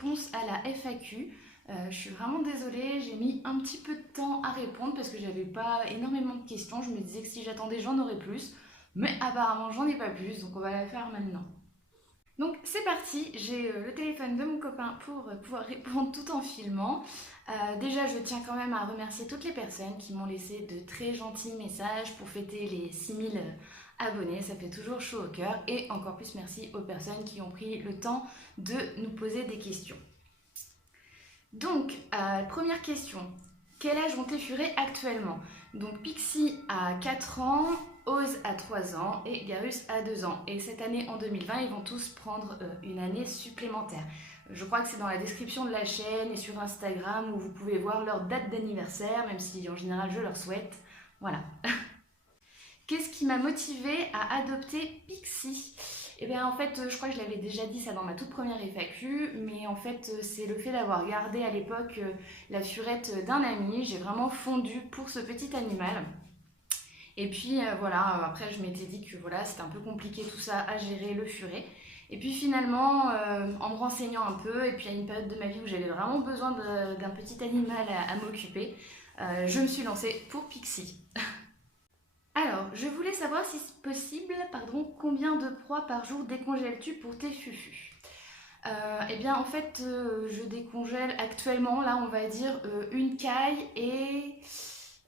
réponse à la FAQ. Je suis vraiment désolée, j'ai mis un petit peu de temps à répondre parce que j'avais pas énormément de questions. Je me disais que si j'attendais, j'en aurais plus. Mais apparemment, j'en ai pas plus, donc on va la faire maintenant. Donc c'est parti, j'ai le téléphone de mon copain pour pouvoir répondre tout en filmant. Déjà, je tiens quand même à remercier toutes les personnes qui m'ont laissé de très gentils messages pour fêter les 6000 abonnés. Ça fait toujours chaud au cœur. Et encore plus merci aux personnes qui ont pris le temps de nous poser des questions. Donc, première question. Quel âge ont tes furets actuellement? Donc Pixie a 4 ans, Oz a 3 ans et Garus a 2 ans. Et cette année, en 2020, ils vont tous prendre une année supplémentaire. Je crois que c'est dans la description de la chaîne et sur Instagram où vous pouvez voir leur date d'anniversaire, même si en général je leur souhaite. Voilà. Qu'est-ce qui m'a motivée à adopter Pixie? Eh bien en fait, je crois que je l'avais déjà dit ça dans ma toute première FAQ, mais en fait c'est le fait d'avoir gardé à l'époque la furette d'un ami. J'ai vraiment fondu pour ce petit animal. Et puis voilà, après je m'étais dit que voilà, c'était un peu compliqué tout ça à gérer, le furet. Et puis finalement, en me renseignant un peu, et puis à une période de ma vie où j'avais vraiment besoin d'un petit animal à m'occuper, je me suis lancée pour Pixie. Alors, je voulais savoir si c'est possible, combien de proies par jour décongèles-tu pour tes fufus? Eh bien en fait, je décongèle actuellement, là on va dire une caille et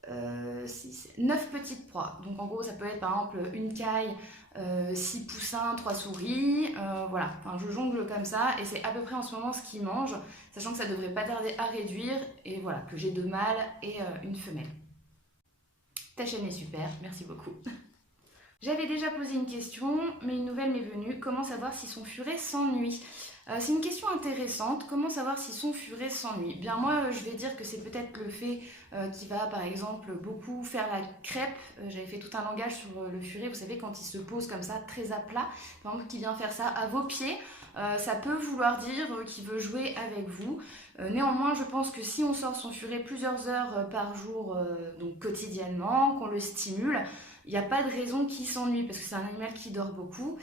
9 petites proies. Donc en gros ça peut être par exemple une caille, 6 poussins, 3 souris, voilà. Enfin, je jongle comme ça et c'est à peu près en ce moment ce qu'ils mangent, sachant que ça devrait pas tarder à réduire et voilà, que j'ai 2 mâles et une femelle. Ta chaîne est super, merci beaucoup. J'avais déjà posé une question, mais une nouvelle m'est venue. Comment savoir si son furet s'ennuie? C'est une question intéressante. Comment savoir si son furet s'ennuie? Bien moi, je vais dire que c'est peut-être le fait qu'il va, par exemple, beaucoup faire la crêpe. J'avais fait tout un langage sur le furet. Vous savez, quand il se pose comme ça, très à plat, par exemple, qu'il vient faire ça à vos pieds, ça peut vouloir dire qu'il veut jouer avec vous. Néanmoins, je pense que si on sort son furet plusieurs heures par jour, donc quotidiennement, qu'on le stimule, il n'y a pas de raison qu'il s'ennuie parce que c'est un animal qui dort beaucoup.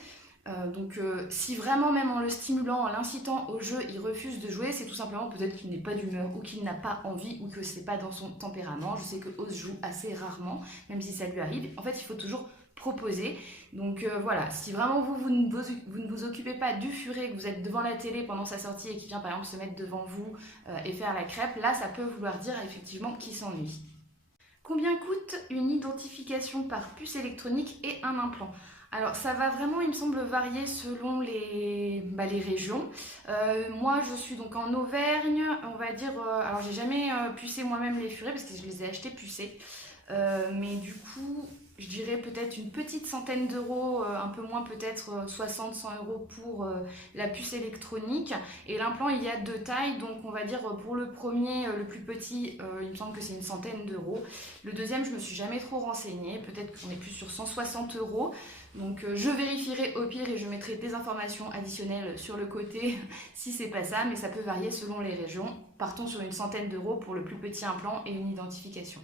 Si vraiment même en le stimulant, en l'incitant au jeu, il refuse de jouer, c'est tout simplement peut-être qu'il n'est pas d'humeur ou qu'il n'a pas envie ou que c'est pas dans son tempérament. Je sais que Oz joue assez rarement, même si ça lui arrive. En fait, il faut toujours proposer. Donc voilà, si vraiment vous ne vous occupez pas du furet, que vous êtes devant la télé pendant sa sortie et qu'il vient par exemple se mettre devant vous et faire la crêpe, là ça peut vouloir dire effectivement qu'il s'ennuie. Combien coûte une identification par puce électronique et un implant? Alors ça va vraiment, il me semble, varier selon les régions. Moi je suis donc en Auvergne, on va dire, alors j'ai jamais pucé moi-même les furets parce que je les ai achetés pucés. Mais du coup, je dirais peut-être une petite centaine d'euros, un peu moins peut-être 60-100 euros pour la puce électronique. Et l'implant, il y a 2 tailles, donc on va dire pour le premier, le plus petit, il me semble que c'est une centaine d'euros. Le deuxième, je me suis jamais trop renseignée, peut-être qu'on est plus sur 160 euros. Donc je vérifierai au pire et je mettrai des informations additionnelles sur le côté si c'est pas ça, mais ça peut varier selon les régions. Partons sur une centaine d'euros pour le plus petit implant et une identification.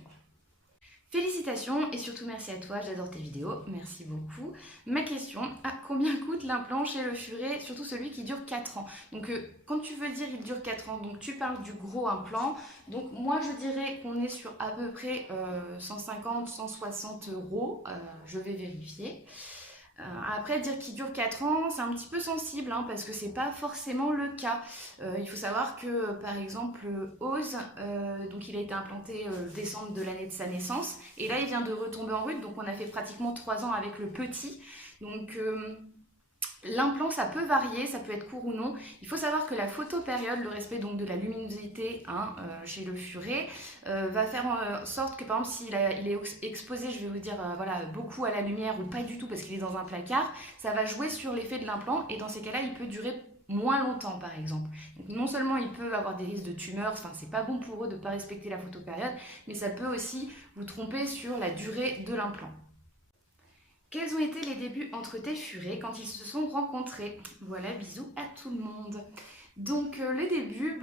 Félicitations et surtout merci à toi, j'adore tes vidéos, merci beaucoup. Ma question, combien coûte l'implant chez le furet, surtout celui qui dure 4 ans? Donc quand tu veux dire il dure 4 ans, donc tu parles du gros implant, donc moi je dirais qu'on est sur à peu près 150-160 euros, je vais vérifier. Après, dire qu'il dure 4 ans, c'est un petit peu sensible parce que c'est pas forcément le cas. Il faut savoir que par exemple Oz, donc il a été implanté décembre de l'année de sa naissance et là il vient de retomber en route, donc on a fait pratiquement 3 ans avec le petit. Donc l'implant ça peut varier, ça peut être court ou non. Il faut savoir que la photopériode, le respect donc de la luminosité chez le furet, va faire en sorte que par exemple s'il est exposé, je vais vous dire voilà, beaucoup à la lumière ou pas du tout parce qu'il est dans un placard, ça va jouer sur l'effet de l'implant et dans ces cas-là il peut durer moins longtemps par exemple. Donc non seulement il peut avoir des risques de tumeurs, enfin c'est pas bon pour eux de ne pas respecter la photopériode, mais ça peut aussi vous tromper sur la durée de l'implant. Quels ont été les débuts entre tes furets quand ils se sont rencontrés? Voilà, bisous à tout le monde. Donc le début,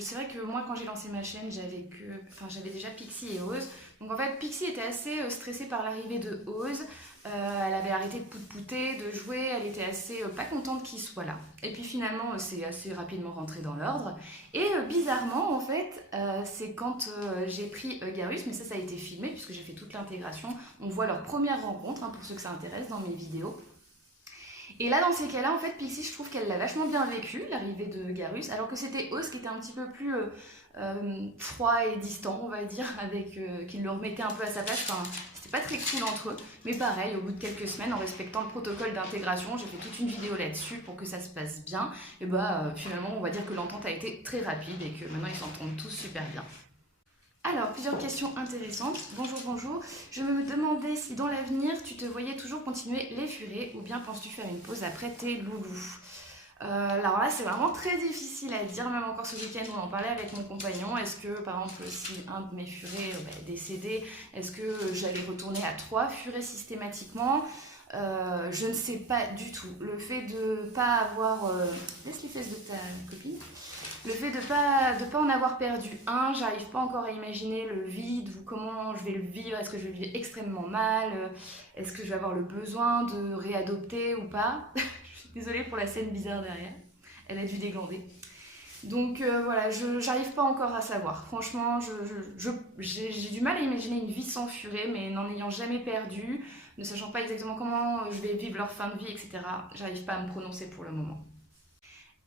c'est vrai que moi quand j'ai lancé ma chaîne, j'avais déjà Pixie et Oz. Donc en fait Pixie était assez stressée par l'arrivée de Oz. Elle avait arrêté de pout-pouter, de jouer, elle était assez pas contente qu'il soit là. Et puis finalement, c'est assez rapidement rentré dans l'ordre. Et bizarrement, en fait, c'est quand j'ai pris Garus, mais ça a été filmé puisque j'ai fait toute l'intégration. On voit leur première rencontre, hein, pour ceux que ça intéresse, dans mes vidéos. Et là, dans ces cas-là, en fait, Pixie, je trouve qu'elle l'a vachement bien vécu, l'arrivée de Garus, alors que c'était Oz qui était un petit peu plus froid et distant, on va dire, avec qui le remettait un peu à sa place. Enfin, c'était pas très cool entre eux. Mais pareil, au bout de quelques semaines, en respectant le protocole d'intégration, j'ai fait toute une vidéo là-dessus pour que ça se passe bien. Et finalement, on va dire que l'entente a été très rapide et que maintenant, ils s'entendent tous super bien. Alors, plusieurs questions intéressantes. Bonjour, bonjour. Je me demandais si dans l'avenir, tu te voyais toujours continuer les furets ou bien penses-tu faire une pause après tes loulous? Alors là, c'est vraiment très difficile à dire, même encore ce week-end, on en parlait avec mon compagnon. Est-ce que, par exemple, si un de mes furets est décédé, est-ce que j'allais retourner à 3 furets systématiquement? Je ne sais pas du tout. Le fait de ne pas avoir... Laisse les fesses de ta copine. Le fait de pas en avoir perdu un, j'arrive pas encore à imaginer le vide ou comment je vais le vivre. Est-ce que je vais le vivre extrêmement mal? Est-ce que je vais avoir le besoin de réadopter ou pas? Je suis désolée pour la scène bizarre derrière. Elle a dû déglander. Donc voilà, j'arrive pas encore à savoir. Franchement, j'ai du mal à imaginer une vie sans furet, mais n'en ayant jamais perdu, ne sachant pas exactement comment je vais vivre leur fin de vie, etc. J'arrive pas à me prononcer pour le moment.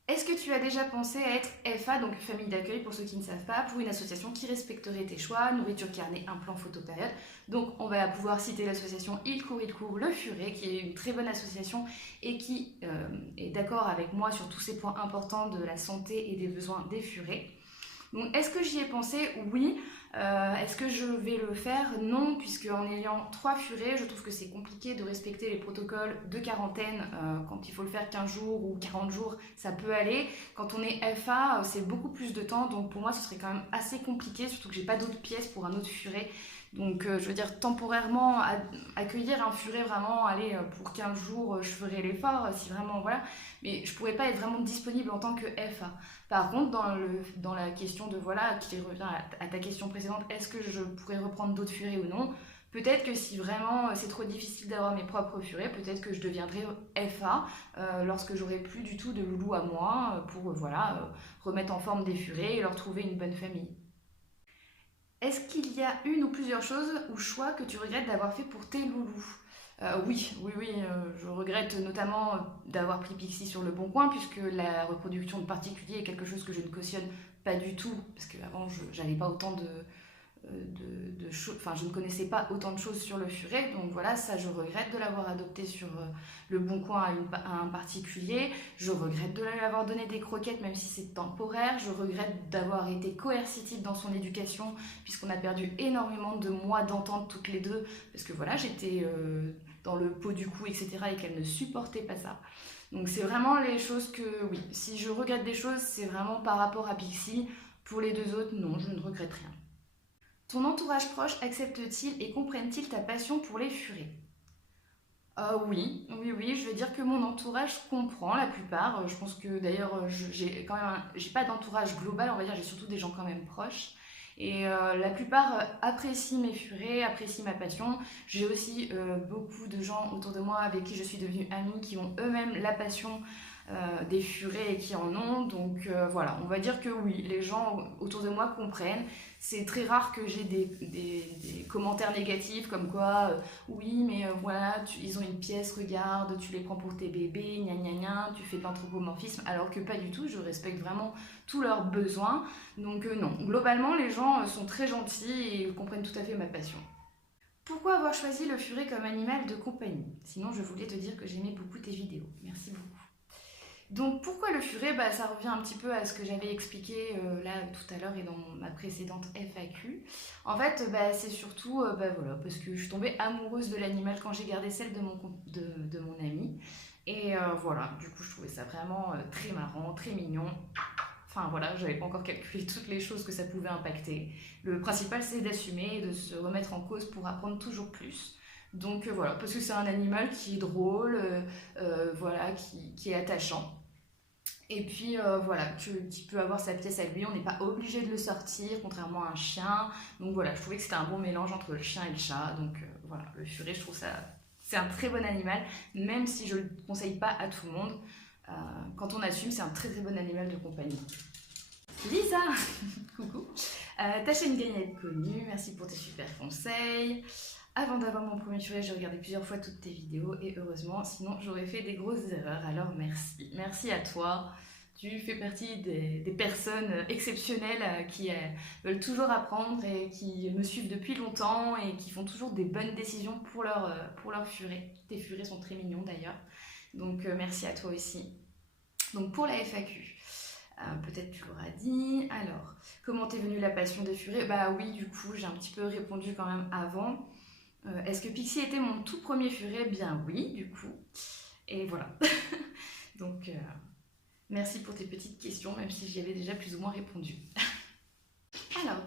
Est-ce que tu as déjà pensé à être FA, donc famille d'accueil pour ceux qui ne savent pas, pour une association qui respecterait tes choix, nourriture carnet, un plan photo période? Donc on va pouvoir citer l'association Il court le Furet, qui est une très bonne association et qui est d'accord avec moi sur tous ces points importants de la santé et des besoins des furets. Donc est-ce que j'y ai pensé? Oui. Est-ce que je vais le faire? Non, puisque en ayant 3 furets, je trouve que c'est compliqué de respecter les protocoles de quarantaine. Quand il faut le faire 15 jours ou 40 jours, ça peut aller. Quand on est FA, c'est beaucoup plus de temps, donc pour moi ce serait quand même assez compliqué, surtout que j'ai pas d'autres pièces pour un autre furet. Donc je veux dire, temporairement, accueillir un furet vraiment, allez, pour 15 jours, je ferai l'effort, si vraiment, voilà. Mais je pourrais pas être vraiment disponible en tant que FA. Par contre, dans la question de, voilà, qui revient à ta question précédente, est-ce que je pourrais reprendre d'autres furets ou non? Peut-être que si vraiment c'est trop difficile d'avoir mes propres furets, peut-être que je deviendrai FA lorsque j'aurai plus du tout de loulou à moi pour, remettre en forme des furets et leur trouver une bonne famille. Est-ce qu'il y a une ou plusieurs choses ou choix que tu regrettes d'avoir fait pour tes loulous? Oui, je regrette notamment d'avoir pris Pixie sur le bon coin puisque la reproduction de particuliers est quelque chose que je ne cautionne pas du tout parce qu'avant je n'avais pas autant de choses, enfin je ne connaissais pas autant de choses sur le furet, donc voilà, ça je regrette de l'avoir adopté sur le bon coin à un particulier, je regrette de lui avoir donné des croquettes même si c'est temporaire, je regrette d'avoir été coercitive dans son éducation puisqu'on a perdu énormément de mois d'entente toutes les deux, parce que voilà, j'étais dans le pot du cou, etc. et qu'elle ne supportait pas ça. Donc c'est vraiment les choses que, oui, si je regrette des choses, c'est vraiment par rapport à Pixie. Pour les deux autres, non, je ne regrette rien. Ton entourage proche accepte-t-il et comprennent-ils ta passion pour les furets? Oui, je vais dire que mon entourage comprend la plupart. Je pense que d'ailleurs, j'ai quand même j'ai pas d'entourage global, on va dire, j'ai surtout des gens quand même proches. Et la plupart apprécient mes furets, apprécient ma passion. J'ai aussi beaucoup de gens autour de moi avec qui je suis devenue amie qui ont eux-mêmes la passion des furets et qui en ont. Donc voilà, on va dire que oui, les gens autour de moi comprennent. C'est très rare que j'ai des commentaires négatifs comme quoi oui, mais voilà, ils ont une pièce, regarde, tu les prends pour tes bébés, gna gna gna, tu fais de l'anthropomorphisme, alors que pas du tout, je respecte vraiment tous leurs besoins. Donc non, globalement, les gens sont très gentils et ils comprennent tout à fait ma passion. Pourquoi avoir choisi le furet comme animal de compagnie? Sinon, je voulais te dire que j'aimais beaucoup tes vidéos. Merci beaucoup. Donc pourquoi le furet? Ça revient un petit peu à ce que j'avais expliqué là tout à l'heure et dans ma précédente FAQ. En fait, c'est surtout voilà, parce que je suis tombée amoureuse de l'animal quand j'ai gardé celle de mon ami. Et voilà, du coup je trouvais ça vraiment très marrant, très mignon. Enfin voilà, j'avais pas encore calculé toutes les choses que ça pouvait impacter. Le principal c'est d'assumer et de se remettre en cause pour apprendre toujours plus. Donc voilà, parce que c'est un animal qui est drôle, voilà, qui est attachant. Et puis voilà, qui peut avoir sa pièce à lui, on n'est pas obligé de le sortir, contrairement à un chien. Donc voilà, je trouvais que c'était un bon mélange entre le chien et le chat. Donc voilà, le furet, je trouve ça, c'est un très bon animal, même si je ne le conseille pas à tout le monde. Quand on assume, c'est un très très bon animal de compagnie. Lisa, coucou. Ta chaîne gagne à être connue, merci pour tes super conseils. Avant d'avoir mon premier furet, j'ai regardé plusieurs fois toutes tes vidéos et heureusement, sinon j'aurais fait des grosses erreurs, alors merci. Merci à toi. Tu fais partie des personnes exceptionnelles qui veulent toujours apprendre et qui me suivent depuis longtemps et qui font toujours des bonnes décisions pour leur furet. Tes furets sont très mignons d'ailleurs, donc merci à toi aussi. Donc pour la FAQ, peut-être tu l'auras dit. Alors, comment t'es venue la passion des furets? Bah oui, du coup, j'ai un petit peu répondu quand même avant. Est-ce que Pixie était mon tout premier furet? Bien oui, du coup. Et voilà. Donc, merci pour tes petites questions, même si j'y avais déjà plus ou moins répondu. Alors,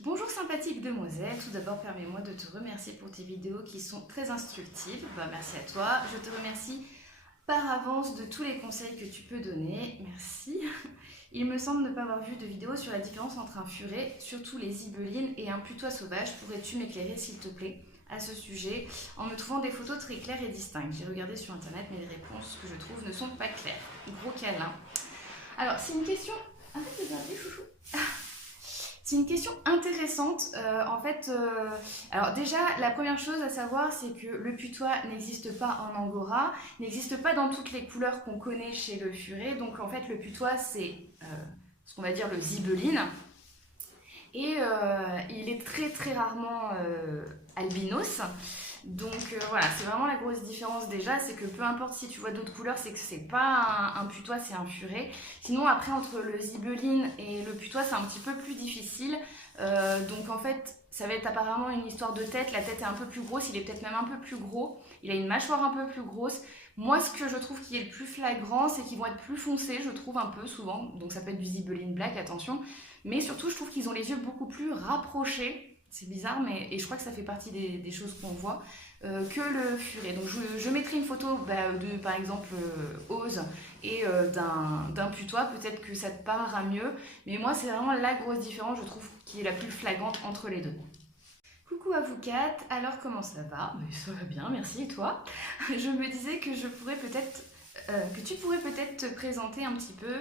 bonjour sympathique demoiselle. Tout d'abord, permets-moi de te remercier pour tes vidéos qui sont très instructives. Bah, merci à toi. Je te remercie par avance de tous les conseils que tu peux donner. Merci. Il me semble ne pas avoir vu de vidéo sur la différence entre un furet, surtout les zibelines, et un putois sauvage. Pourrais-tu m'éclairer s'il te plaît à ce sujet en me trouvant des photos très claires et distinctes? J'ai regardé sur internet mais les réponses que je trouve ne sont pas claires. Gros câlin. Alors c'est une question... Arrête de regarder chouchou. C'est une question intéressante. Alors déjà, la première chose à savoir, c'est que le putois n'existe pas en angora, n'existe pas dans toutes les couleurs qu'on connaît chez le furet. Donc en fait, le putois, c'est ce qu'on va dire le zibeline. Et il est très très rarement albinos. Donc voilà, c'est vraiment la grosse différence déjà, c'est que peu importe si tu vois d'autres couleurs, c'est que c'est pas un putois, c'est un furet. Sinon après entre le zibeline et le putois, c'est un petit peu plus difficile. Donc en fait, ça va être apparemment une histoire de tête, la tête est un peu plus grosse, il est peut-être même un peu plus gros, il a une mâchoire un peu plus grosse. Moi ce que je trouve qui est le plus flagrant, c'est qu'ils vont être plus foncés, je trouve un peu souvent, donc ça peut être du zibeline black, attention. Mais surtout je trouve qu'ils ont les yeux beaucoup plus rapprochés. C'est bizarre, mais et je crois que ça fait partie des choses qu'on voit, que le furet. Donc je mettrai une photo de, par exemple, Ose et d'un putois. Peut-être que ça te parlera mieux. Mais moi, c'est vraiment la grosse différence, je trouve, qui est la plus flagrante entre les deux. Coucou avocate, alors comment ça va? Mais ça va bien, merci, et toi? Je me disais que tu pourrais peut-être te présenter un petit peu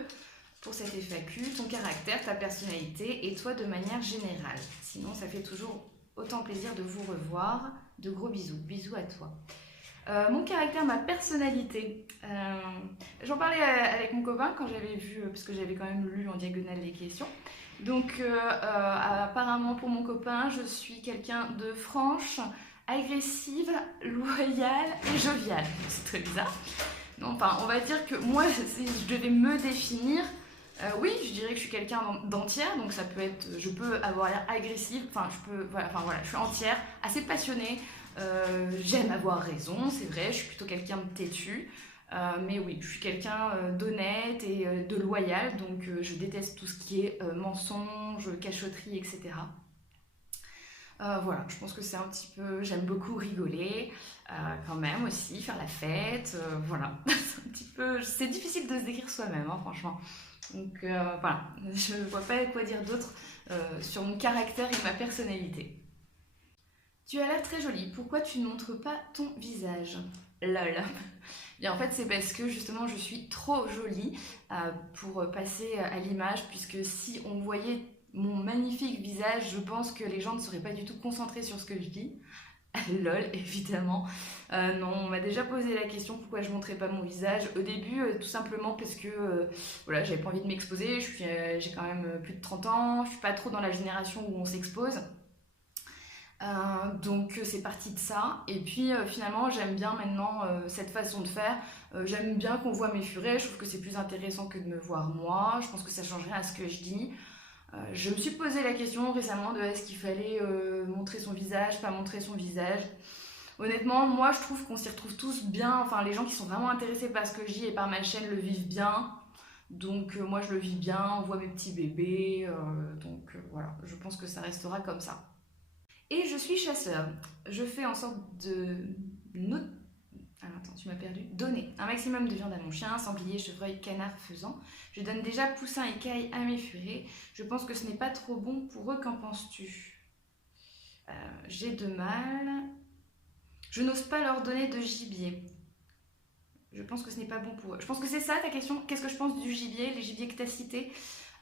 pour cette FAQ, ton caractère, ta personnalité et toi de manière générale. Sinon, ça fait toujours autant plaisir de vous revoir. De gros bisous. Bisous à toi. Mon caractère, ma personnalité. J'en parlais avec mon copain quand j'avais vu, parce que j'avais quand même lu en diagonale les questions. Donc, apparemment pour mon copain, je suis quelqu'un de franche, agressive, loyale et joviale. C'est très bizarre. Non, enfin, on va dire que moi, si je devais me définir, oui, je dirais que je suis quelqu'un d'entière, donc ça peut être, je peux avoir l'air agressive, voilà, je suis entière, assez passionnée, j'aime avoir raison, c'est vrai, je suis plutôt quelqu'un de têtu, mais oui, je suis quelqu'un d'honnête et de loyal, donc je déteste tout ce qui est mensonge, cachotterie, etc. Voilà, je pense que c'est un petit peu, j'aime beaucoup rigoler, quand même aussi, faire la fête, voilà, c'est un petit peu, c'est difficile de se décrire soi-même, hein, franchement. Donc voilà, je ne vois pas quoi dire d'autre sur mon caractère et ma personnalité. Tu as l'air très jolie, pourquoi tu ne montres pas ton visage? Lol. Bien, en fait, c'est parce que justement je suis trop jolie pour passer à l'image, puisque si on voyait mon magnifique visage, je pense que les gens ne seraient pas du tout concentrés sur ce que je dis. Lol, évidemment. Non, on m'a déjà posé la question pourquoi je montrais pas mon visage. Au début, tout simplement parce que voilà, j'avais pas envie de m'exposer. J'ai quand même plus de 30 ans, je suis pas trop dans la génération où on s'expose. Donc c'est parti de ça. Et puis finalement, j'aime bien maintenant cette façon de faire. J'aime bien qu'on voit mes furets. Je trouve que c'est plus intéressant que de me voir moi. Je pense que ça change rien à ce que je dis. Je me suis posé la question récemment de est-ce qu'il fallait montrer son visage, pas montrer son visage. Honnêtement, moi je trouve qu'on s'y retrouve tous bien, enfin les gens qui sont vraiment intéressés par ce que je dis et par ma chaîne le vivent bien. Donc moi je le vis bien, on voit mes petits bébés, voilà, je pense que ça restera comme ça. Et je suis chasseur. Je fais en sorte de donner un maximum de viande à mon chien, sanglier, chevreuil, canard, faisan. Je donne déjà poussin et caille à mes furets. Je pense que ce n'est pas trop bon pour eux, qu'en penses-tu? J'ai de mal. Je n'ose pas leur donner de gibier. Je pense que ce n'est pas bon pour eux. Je pense que c'est ça ta question. Qu'est-ce que je pense du gibier, les gibiers que tu as cités?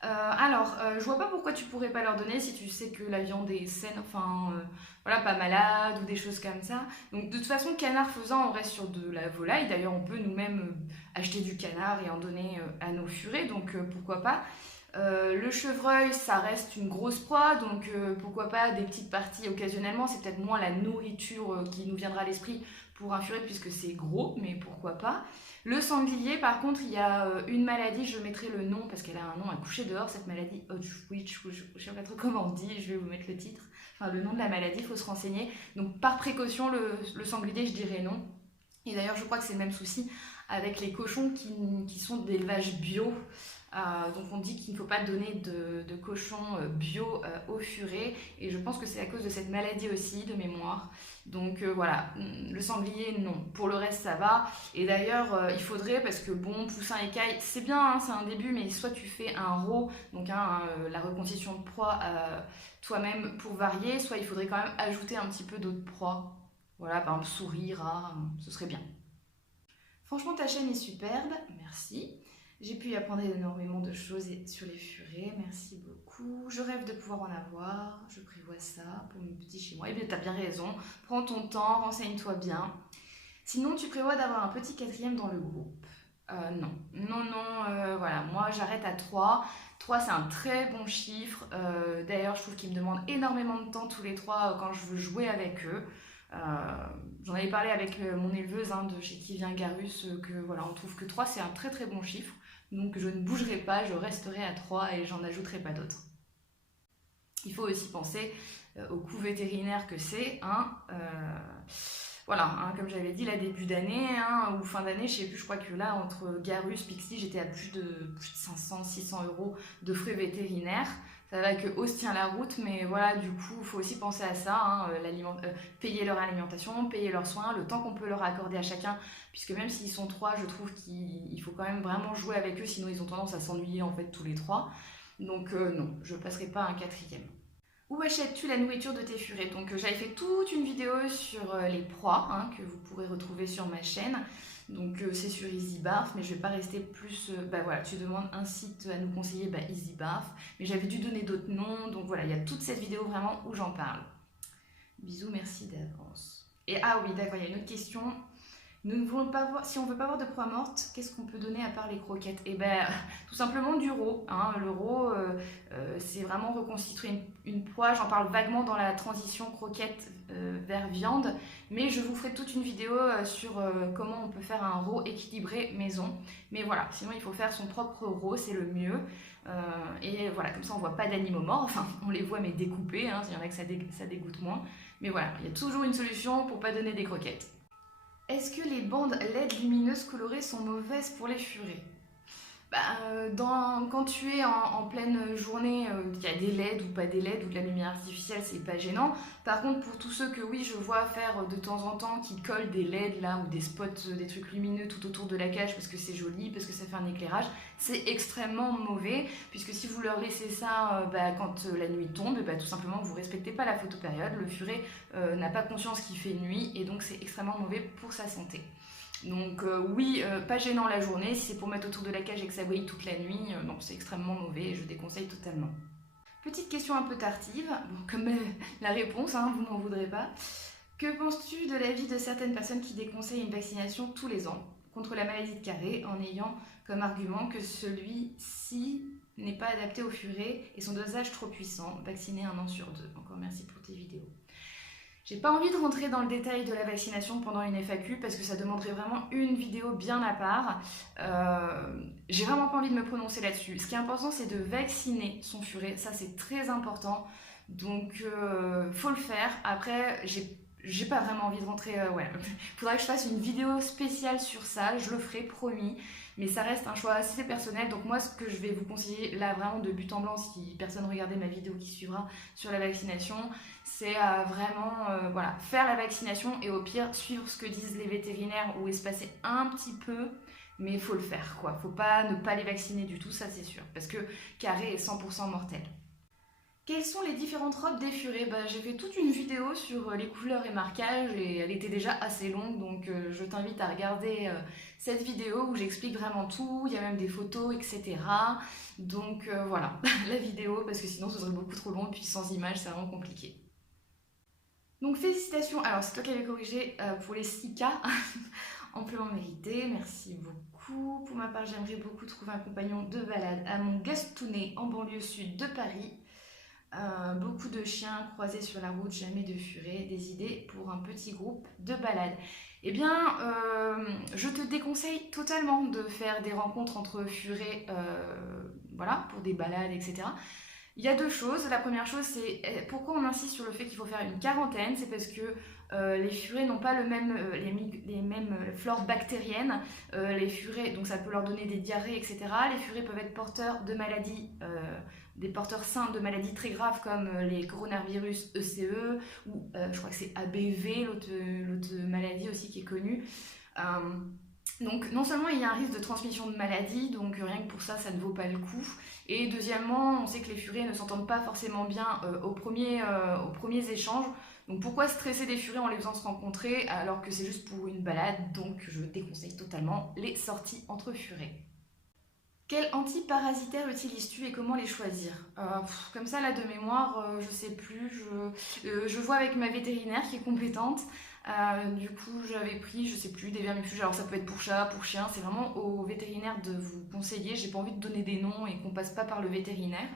Je vois pas pourquoi tu pourrais pas leur donner si tu sais que la viande est saine, voilà, pas malade ou des choses comme ça. Donc de toute façon, canard faisant, on reste sur de la volaille. D'ailleurs, on peut nous-mêmes acheter du canard et en donner à nos furets, donc pourquoi pas. Le chevreuil, ça reste une grosse proie, donc pourquoi pas des petites parties occasionnellement. C'est peut-être moins la nourriture qui nous viendra à l'esprit pour un furet puisque c'est gros, mais pourquoi pas. Le sanglier, par contre, il y a une maladie, je mettrai le nom parce qu'elle a un nom à coucher dehors, cette maladie Hodgwitch, je ne sais pas trop comment on dit, je vais vous mettre le titre, enfin le nom de la maladie, il faut se renseigner. Donc par précaution, le sanglier, je dirais non. Et d'ailleurs, je crois que c'est le même souci avec les cochons qui sont d'élevage bio. Donc on dit qu'il ne faut pas donner de cochons bio au furet et je pense que c'est à cause de cette maladie aussi de mémoire. Donc voilà, le sanglier non, pour le reste ça va. Et d'ailleurs il faudrait, parce que bon, poussin écaille c'est bien, hein, c'est un début, mais soit tu fais un raw, donc la reconstitution de proie toi-même pour varier, soit il faudrait quand même ajouter un petit peu d'autres proies. Voilà, par exemple souris, rat, ce serait bien. Franchement ta chaîne est superbe, merci. J'ai pu y apprendre énormément de choses sur les furets, merci beaucoup. Je rêve de pouvoir en avoir, je prévois ça pour mes petits chez moi. Eh bien, t'as bien raison, prends ton temps, renseigne-toi bien. Sinon, tu prévois d'avoir un petit quatrième dans le groupe? Non, voilà, moi j'arrête à 3. 3 c'est un très bon chiffre, d'ailleurs je trouve qu'ils me demandent énormément de temps tous les 3 quand je veux jouer avec eux. J'en avais parlé avec mon éleveuse de chez qui vient Garus, que voilà, on trouve que 3 c'est un très très bon chiffre. Donc je ne bougerai pas, je resterai à 3 et j'en ajouterai pas d'autres. Il faut aussi penser au coût vétérinaire que c'est. Comme j'avais dit, là début d'année ou fin d'année, je sais plus, je crois que là entre Garus, Pixie, j'étais à plus de 500-600 € de frais vétérinaires. Ça va que Ose tient la route, mais voilà, du coup, il faut aussi penser à ça, payer leur alimentation, payer leurs soins, le temps qu'on peut leur accorder à chacun, puisque même s'ils sont 3, je trouve qu'il faut quand même vraiment jouer avec eux, sinon ils ont tendance à s'ennuyer en fait tous les 3. Donc non, je ne passerai pas un 4e. Où achètes-tu la nourriture de tes furets? Donc j'avais fait toute une vidéo sur les proies que vous pourrez retrouver sur ma chaîne. Donc c'est sur EasyBarf, mais je ne vais pas rester plus... voilà, tu demandes un site à nous conseiller, EasyBarf. Mais j'avais dû donner d'autres noms, donc voilà, il y a toute cette vidéo vraiment où j'en parle. Bisous, merci d'avance. Et oui, d'accord, il y a une autre question. Nous ne voulons pas voir, si on ne veut pas avoir de proie morte, qu'est-ce qu'on peut donner à part les croquettes? Tout simplement du raw. Le raw, c'est vraiment reconstituer une proie. J'en parle vaguement dans la transition croquette vers viande, mais je vous ferai toute une vidéo sur comment on peut faire un raw équilibré maison. Mais voilà, sinon il faut faire son propre raw, c'est le mieux. Et voilà, comme ça on ne voit pas d'animaux morts. Enfin, on les voit mais découpés. Il y en a que ça dégoûte moins. Mais voilà, il y a toujours une solution pour ne pas donner des croquettes. Est-ce que les bandes LED lumineuses colorées sont mauvaises pour les furets? Quand tu es en pleine journée, il y a des LED ou pas des LED ou de la lumière artificielle, c'est pas gênant. Par contre, pour tous ceux que oui, je vois faire de temps en temps, qui collent des LED là ou des spots, des trucs lumineux tout autour de la cage parce que c'est joli, parce que ça fait un éclairage, c'est extrêmement mauvais, puisque si vous leur laissez ça quand la nuit tombe, tout simplement vous respectez pas la photopériode, le furet n'a pas conscience qu'il fait nuit et donc c'est extrêmement mauvais pour sa santé. Donc oui, pas gênant la journée, si c'est pour mettre autour de la cage et que ça brille toute la nuit, non, c'est extrêmement mauvais et je déconseille totalement. Petite question un peu tardive, comme la réponse, vous m'en voudrez pas. Que penses-tu de l'avis de certaines personnes qui déconseillent une vaccination tous les ans contre la maladie de Carré en ayant comme argument que celui-ci n'est pas adapté au furet et son dosage trop puissant, vacciner 1 an sur 2. Encore merci pour tes vidéos. J'ai pas envie de rentrer dans le détail de la vaccination pendant une FAQ parce que ça demanderait vraiment une vidéo bien à part. J'ai vraiment pas envie de me prononcer là-dessus. Ce qui est important, c'est de vacciner son furet. Ça, c'est très important. Donc, faut le faire. Après, j'ai pas vraiment envie de rentrer... Faudra que je fasse une vidéo spéciale sur ça. Je le ferai, promis. Mais ça reste un choix assez personnel. Donc moi, ce que je vais vous conseiller là vraiment de but en blanc, si personne regardait ma vidéo qui suivra sur la vaccination, c'est faire la vaccination et au pire suivre ce que disent les vétérinaires ou espacer un petit peu, mais il faut le faire quoi. Faut pas ne pas les vacciner du tout, ça c'est sûr, parce que Carré est 100% mortel. Quelles sont les différentes robes des furets? J'ai fait toute une vidéo sur les couleurs et marquages et elle était déjà assez longue, donc je t'invite à regarder cette vidéo où j'explique vraiment tout, il y a même des photos, etc. Donc voilà, la vidéo, parce que sinon ce serait beaucoup trop long, puis sans images c'est vraiment compliqué. Donc félicitations, alors c'est toi qui avais corrigé pour les 6K, amplement mérité, merci beaucoup. Pour ma part, j'aimerais beaucoup trouver un compagnon de balade à Montgastounet, en banlieue sud de Paris. Beaucoup de chiens croisés sur la route, jamais de furet, des idées pour un petit groupe de balade. Eh bien, je te déconseille totalement de faire des rencontres entre furets, voilà, pour des balades, etc. Il y a deux choses. La première chose, c'est pourquoi on insiste sur le fait qu'il faut faire une quarantaine. C'est parce que les furets n'ont pas les mêmes flores bactériennes. Les furets, donc ça peut leur donner des diarrhées, etc. Les furets peuvent être porteurs de maladies, des porteurs sains de maladies très graves comme les coronavirus ECE ou je crois que c'est ABV, l'autre maladie aussi qui est connue. Donc non seulement il y a un risque de transmission de maladie, donc rien que pour ça, ça ne vaut pas le coup. Et deuxièmement, on sait que les furets ne s'entendent pas forcément bien aux premiers échanges. Donc pourquoi stresser des furets en les faisant se rencontrer alors que c'est juste pour une balade? Donc je déconseille totalement les sorties entre furets. Quel antiparasitaire utilises-tu et comment les choisir? Comme ça, là, de mémoire, je sais plus. Je vois avec ma vétérinaire qui est compétente. Du coup, j'avais pris, je sais plus, des vermifuges. Alors, ça peut être pour chat, pour chien. C'est vraiment au vétérinaire de vous conseiller. J'ai pas envie de donner des noms et qu'on passe pas par le vétérinaire.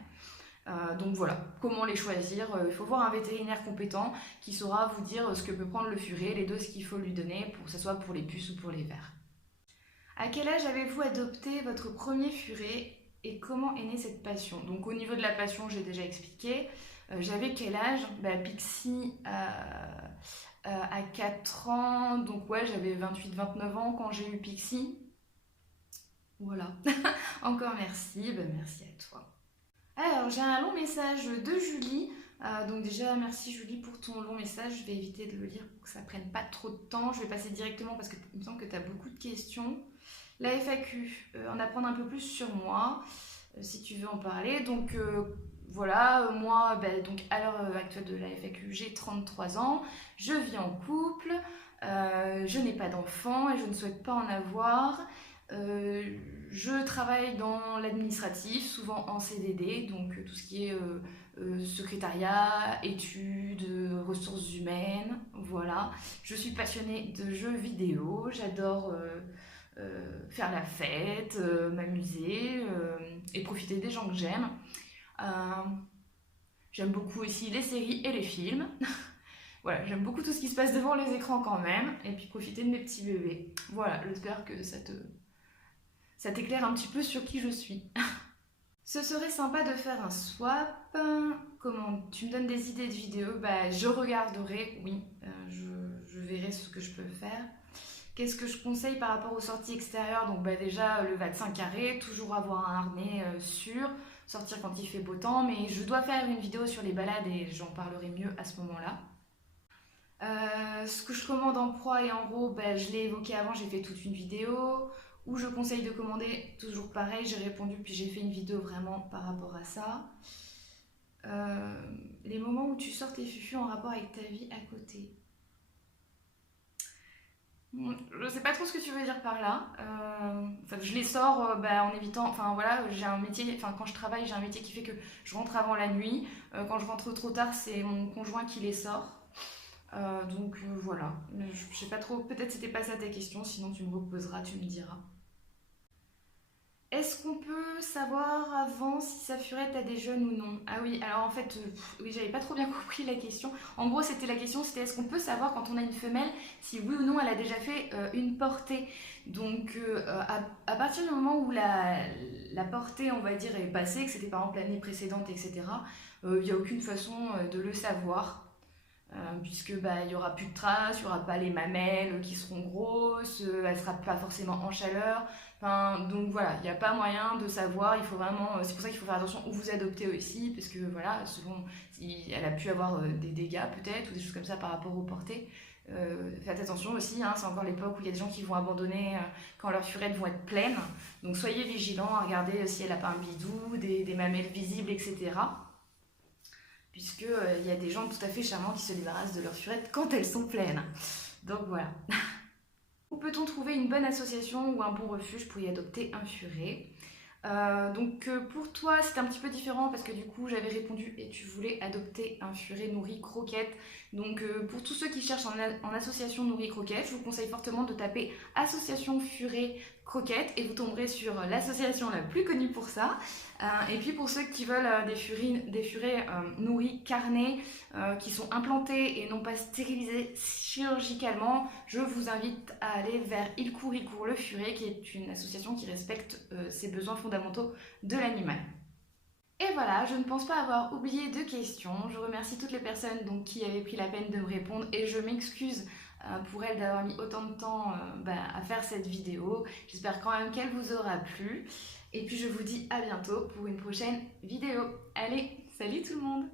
Donc voilà, comment les choisir? Il faut voir un vétérinaire compétent qui saura vous dire ce que peut prendre le furet, les doses qu'il faut lui donner, pour que ce soit pour les puces ou pour les vers. À quel âge avez-vous adopté votre premier furet et comment est née cette passion? Donc au niveau de la passion, j'ai déjà expliqué. J'avais quel âge? Pixie à 4 ans, donc ouais, j'avais 28-29 ans quand j'ai eu Pixie. Voilà, encore merci, merci à toi. Alors j'ai un long message de Julie. Donc déjà merci Julie pour ton long message, je vais éviter de le lire pour que ça prenne pas trop de temps. Je vais passer directement parce qu'il me semble que tu as beaucoup de questions. La FAQ, en apprendre un peu plus sur moi, si tu veux en parler. Donc voilà, moi, donc à l'heure actuelle de la FAQ, j'ai 33 ans, je vis en couple, je n'ai pas d'enfant et je ne souhaite pas en avoir. Je travaille dans l'administratif, souvent en CDD, donc tout ce qui est secrétariat, études, ressources humaines, voilà. Je suis passionnée de jeux vidéo, j'adore faire la fête, m'amuser et profiter des gens que j'aime. J'aime beaucoup aussi les séries et les films. Voilà, j'aime beaucoup tout ce qui se passe devant les écrans quand même, et puis profiter de mes petits bébés. Voilà, j'espère que ça t'éclaire un petit peu sur qui je suis. Ce serait sympa de faire un swap. Comment tu me donnes des idées de vidéos? Je regarderai, oui, je verrai ce que je peux faire. Qu'est-ce que je conseille par rapport aux sorties extérieures? Donc déjà le vaccin carré, toujours avoir un harnais sûr, sortir quand il fait beau temps, mais je dois faire une vidéo sur les balades et j'en parlerai mieux à ce moment-là. Ce que je commande en proie et en raw, je l'ai évoqué avant, j'ai fait toute une vidéo. Où je conseille de commander, toujours pareil, j'ai répondu puis j'ai fait une vidéo vraiment par rapport à ça. Les moments où tu sors tes fufus en rapport avec ta vie à côté. Je sais pas trop ce que tu veux dire par là. Je les sors en évitant. Enfin voilà, j'ai un métier. Enfin quand je travaille, j'ai un métier qui fait que je rentre avant la nuit. Quand je rentre trop tard, c'est mon conjoint qui les sort. Donc voilà. Je sais pas trop. Peut-être c'était pas ça ta question. Sinon tu me reposeras, tu me diras. Est-ce qu'on peut savoir avant si sa furette a des jeunes ou non? Ah oui, alors en fait, oui, j'avais pas trop bien compris la question. En gros, c'était la question, c'était est-ce qu'on peut savoir quand on a une femelle si oui ou non elle a déjà fait une portée? Donc à partir du moment où la portée, on va dire, est passée, que c'était par exemple l'année précédente, etc., il n'y a aucune façon de le savoir. Puisque il n'y aura plus de traces, il n'y aura pas les mamelles qui seront grosses, elle ne sera pas forcément en chaleur. Donc voilà, il n'y a pas moyen de savoir, il faut vraiment, c'est pour ça qu'il faut faire attention où vous adoptez aussi, parce que voilà, souvent elle a pu avoir des dégâts peut-être, ou des choses comme ça par rapport aux portées. Faites attention aussi, c'est encore l'époque où il y a des gens qui vont abandonner quand leurs furettes vont être pleines. Donc soyez vigilants à regarder si elle n'a pas un bidou, des mamelles visibles, etc. puisque il y a des gens tout à fait charmants qui se débarrassent de leurs furettes quand elles sont pleines. Donc voilà. Où peut-on trouver une bonne association ou un bon refuge pour y adopter un furet? Pour toi c'est un petit peu différent parce que du coup j'avais répondu et tu voulais adopter un furet nourri croquette. Pour tous ceux qui cherchent en association nourri croquette, je vous conseille fortement de taper association furet croquette et vous tomberez sur l'association la plus connue pour ça. Et puis pour ceux qui veulent des furets nourris carnés qui sont implantés et non pas stérilisés chirurgicalement, je vous invite à aller vers Il court le furet, qui est une association qui respecte ses besoins fondamentaux de l'animal. Et voilà, je ne pense pas avoir oublié de questions. Je remercie toutes les personnes qui avaient pris la peine de me répondre et je m'excuse pour elles d'avoir mis autant de temps à faire cette vidéo. J'espère quand même qu'elle vous aura plu. Et puis je vous dis à bientôt pour une prochaine vidéo. Allez, salut tout le monde!